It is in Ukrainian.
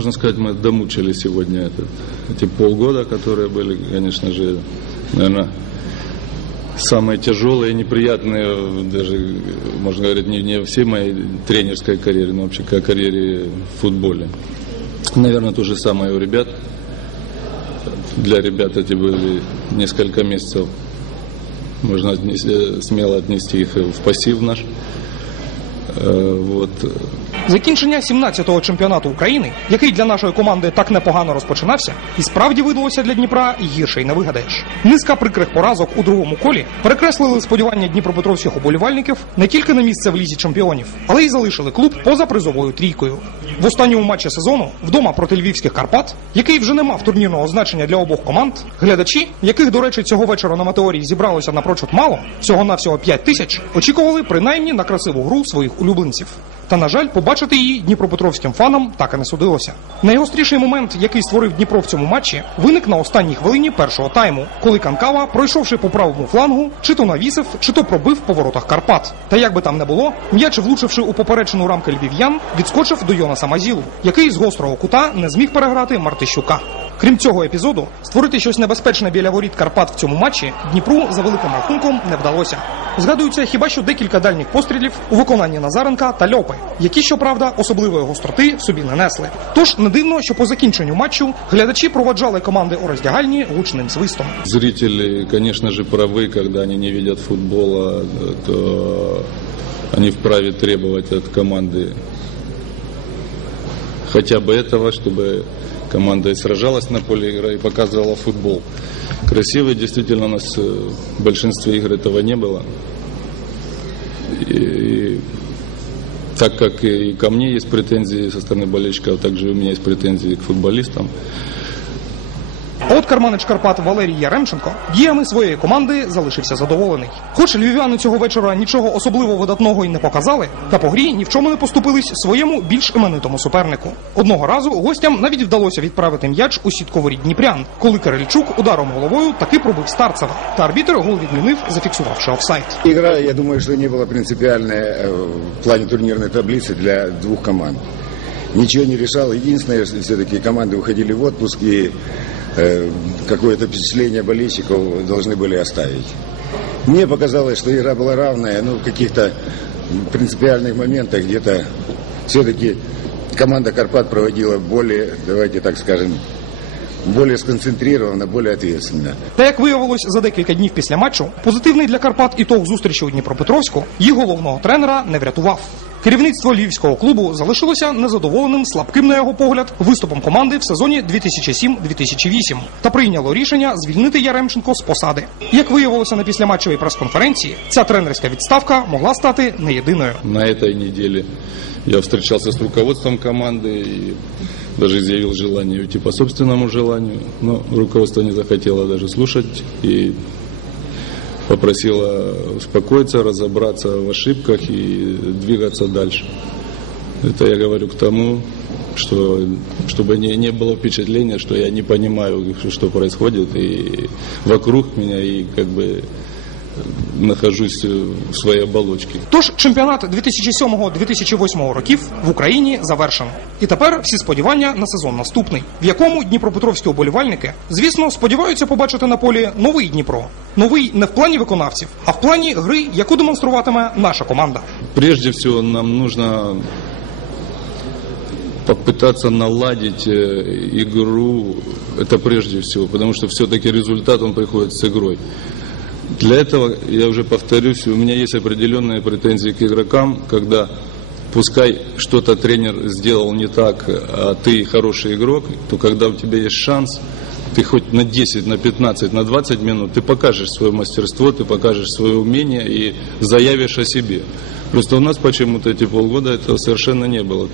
можно сказать, мы домучили сегодня этот, эти полгода, которые были, конечно же, наверное, самые тяжелые и неприятные, даже, можно говорить, не, не всей моей тренерской карьере, но вообще как карьере в футболе. Наверное, то же самое у ребят. Для ребят эти были несколько месяцев, можно отнести, смело отнести их в пассив наш. Э, Вот. Закінчення 17-го чемпіонату України, який для нашої команди так непогано розпочинався, і справді видалося для Дніпра гірше й не вигадаєш. Низка прикрих поразок у другому колі перекреслили сподівання дніпропетровських уболівальників не тільки на місце в лізі чемпіонів, але й залишили клуб поза призовою трійкою. В останньому матчі сезону вдома проти львівських Карпат, який вже не мав турнірного значення для обох команд, глядачі, яких, до речі, цього вечора на метеорії зібралося напрочуд мало, всього навсього 5 тисяч, очікували принаймні на красиву гру своїх улюбленців. Та на жаль, побачити її дніпропетровським фанам так і не судилося. Найгостріший момент, який створив Дніпро в цьому матчі, виник на останній хвилині першого тайму, коли Канкава, пройшовши по правому флангу, чи то навісив, чи то пробив по воротах Карпат. Та як би там не було, м'яч, влучивши у поперечену рамки львів'ян, відскочив до Йонаса Мазілу, який з гострого кута не зміг переграти Мартищука. Крім цього епізоду, створити щось небезпечне біля воріт Карпат в цьому матчі Дніпру за великим рахунком не вдалося. Згадуються хіба що декілька дальніх пострілів у виконанні Назаренка та Льопи, які, щоправда, особливої гостроти в собі не несли. Тож не дивно, що по закінченню матчу глядачі проваджали команди у роздягальні гучним свистом. Зрители, конечно же, правы, когда они не видят футбола, то они вправе требовать от команды хотя бы этого, чтобы команда и сражалась на поле игры и показывала футбол. Красивый, действительно, у нас э, в большинстве игр этого не было. И так как и ко мне есть претензии со стороны болельщиков, также у меня есть претензии к футболистам. А от карманич Карпат Валерій Яремченко діями своєї команди залишився задоволений. Хоч львів'яни цього вечора нічого особливо видатного й не показали, та по грі ні в чому не поступились своєму більш іменитому супернику. Одного разу гостям навіть вдалося відправити м'яч у сітку воріт Дніпрян, коли Кирильчук ударом головою таки пробив Старцева. Та арбітр гол відмінив, зафіксувавши офсайд. Игра, я думаю, что не была принципиальная э, в плане турнирной таблицы для двух команд. Ничего не решало. Единственное, что все-таки команды уходили в отпуск и э, какое-то впечатление болельщиков должны были оставить. Мне показалось, что игра была равная, но в каких-то принципиальных моментах где-то все-таки команда Карпат проводила более, давайте так скажем, более сконцентрированно, более ответственно. Та як виявилось за декілька днів після матчу, позитивний для Карпат ітог зустрічі у Дніпропетровську їх головного тренера не врятував. Керівництво львівського клубу залишилося незадоволеним слабким на його погляд виступом команди в сезоні 2007-2008 та прийняло рішення звільнити Яремченко з посади. Як виявилося на післяматчевій прес-конференції, ця тренерська відставка могла стати не єдиною. На этой неделе я встречался с руководством команды и даже изъявил желание уйти по собственному желанию, но руководство не захотело даже слушать и попросило успокоиться, разобраться в ошибках и двигаться дальше. Это я говорю к тому, что, чтобы не, не было впечатления, что я не понимаю, что происходит и вокруг меня, и как бы нахожусь в своей оболочке. Тож чемпіонат 2007-2008 років в Україні завершено. І тепер всі сподівання на сезон наступний, в якому дніпропетровські оболівальники, звісно, сподіваються побачити на полі новий Дніпро. Новий не в плані виконавців, а в плані гри, яку демонструватиме наша команда. Прежде всего нам нужно попытаться наладить э, игру, это прежде всего, потому что все-таки результат он приходит с игрой. Для этого, я уже повторюсь, у меня есть определенные претензии к игрокам, когда пускай что-то тренер сделал не так, а ты хороший игрок, то когда у тебя есть шанс, ты хоть на 10, на 15, на 20 минут, ты покажешь свое мастерство, ты покажешь свое умение и заявишь о себе. Просто у нас почему-то эти полгода этого совершенно не было.